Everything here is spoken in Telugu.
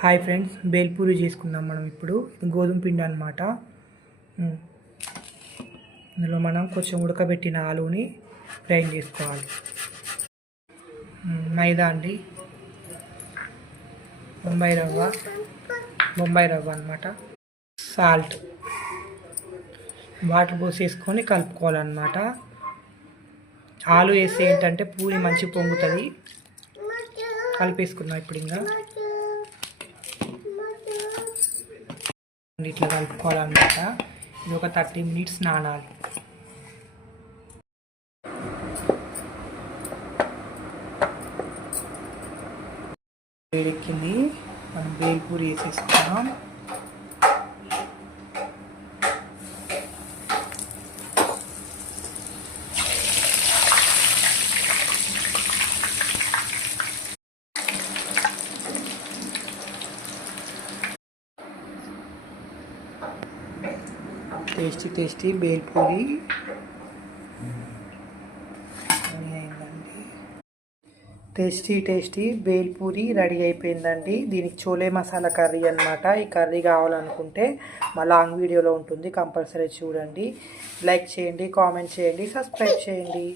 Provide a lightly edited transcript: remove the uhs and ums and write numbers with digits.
హాయ్ ఫ్రెండ్స్, బేల్పూరి చేసుకుందాం మనం ఇప్పుడు. ఇది గోధుమ పిండి అనమాట. ఇందులో మనం కొంచెం ఉడకబెట్టిన ఆలుని గ్రైండ్ చేసుకోవాలి. మైదా అండి, బొంబాయి రవ్వ అనమాట. సాల్ట్, వాటర్ పోసేసుకొని కలుపుకోవాలన్నమాట. ఆలు వేస్తే ఏంటంటే పూరి మంచి పొంగుతుంది. కలిపేసుకున్నాం ఇప్పుడు. ఇంకా ఇట్లా కలుపుకోవాలన్నమాట. ఇది ఒక 30 minutes నానాలి. వేడెక్కింది, మనం బేల్పూరి వేసేసుకున్నాం. Tasty bhelpuri tasty bhelpuri ready అయిపోయిందండి. దీనికి చోలే మసాలా కర్రీ అనమాట. ఈ కర్రీ కావాలనుకుంటే మా లాంగ్ వీడియోలో ఉంటుంది, కంపల్సరీ చూడండి. లైక్ చేయండి, కామెంట్ చేయండి, సబ్స్క్రైబ్ చేయండి.